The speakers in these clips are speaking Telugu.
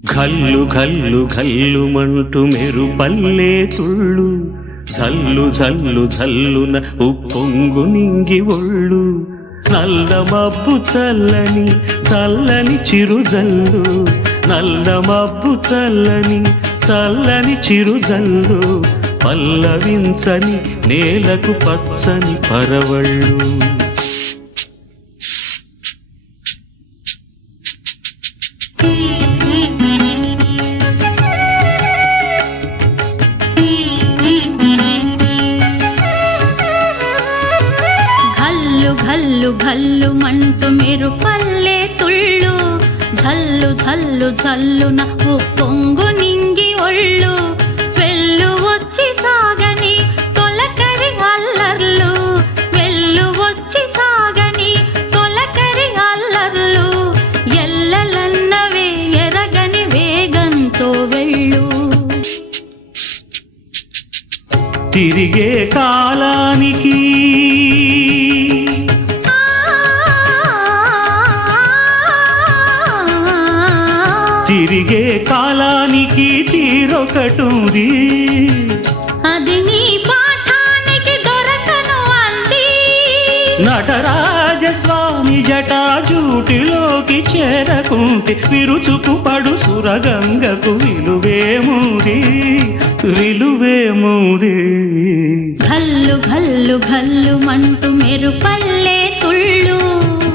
ఘల్లు ఘల్లు ఘల్లుమంటూ మెరుపల్లే తుళ్ళు, జల్లు జల్లు జల్లున ఉప్పొంగు నింగి ఒళ్ళు. నల్ల మబ్బు చల్లని చల్లని చిరుజల్లు, నల్ల మబ్బు చల్లని చల్లని చిరుజల్లు. పల్లవించని నేలకు పచ్చని పరవళ్ళు. ఘల్లు ఘల్లు మంటూ మెరుపల్లే తుళ్ళు, జల్లు జల్లు జల్లున ఉప్పొంగు నింగి ఒళ్ళు. వెళ్ళు వచ్చి సాగని తొలకరి అల్లర్లు, వెళ్ళు వచ్చి సాగని తొలకరి అల్లర్లు. ఎల్లలన్నవే ఎరగని వేగంతో వెళ్ళు. తిరిగే కాలానికి తిరిగే కాలానికి తీరొకటుంది, అది నీ పాఠానికి దొరకను అంది. నటరాజస్వామి జటాజూటిలోకి చేరకుంటే విరుచుకు పడు సురగంగకు విలువేముంది, విలువేముంది. ఘల్లు ఘల్లు ఘల్లు మంటూ మెరుపల్లే తుళ్ళు,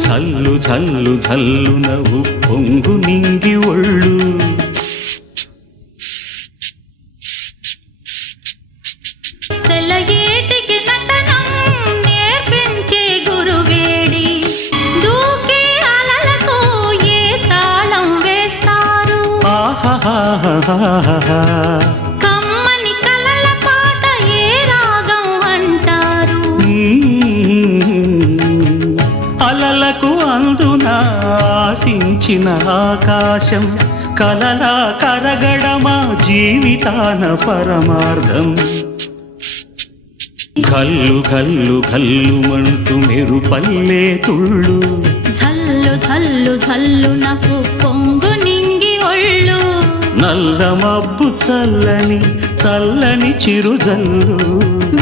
జల్లు జల్లు జల్లున ఉప్పొంగు నింగి ఒళ్ళు. తెల్లగేటికి నటనం నేర్పించే గురువేడి, దూకే అలలతో ఏ తాళం వేస్తారు. ఆహాహాహాహా కమ్మని కలల పాట ఏ రాగం అంటారు. అలలకు అందున ఆశించిన ఆకాశం, కలలా కరగడమా జీవితాన పరమార్థం. కల్లు కల్లు కల్లుమంటూ మెరుపల్లే తుళ్ళు, జల్లు జల్లు జల్లున ఉప్పొంగు నింగి ఒళ్ళు. నల్ల మబ్బు చల్లని చల్లని చిరుజల్లు,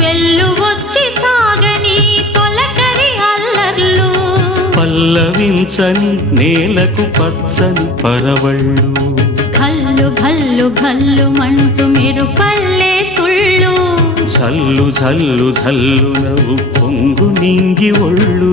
వెళ్ళు వచ్చి సాగని తొలకరి అల్లర్లు. పల్లవించని నేలకు పచ్చని పరవళ్ళు. ఘల్లు ఘల్లు ఘల్లు మంటూ మెరుపల్లే తుళ్ళు, జల్లు జల్లు జల్లున ఉప్పొంగు నింగి ఒళ్ళు.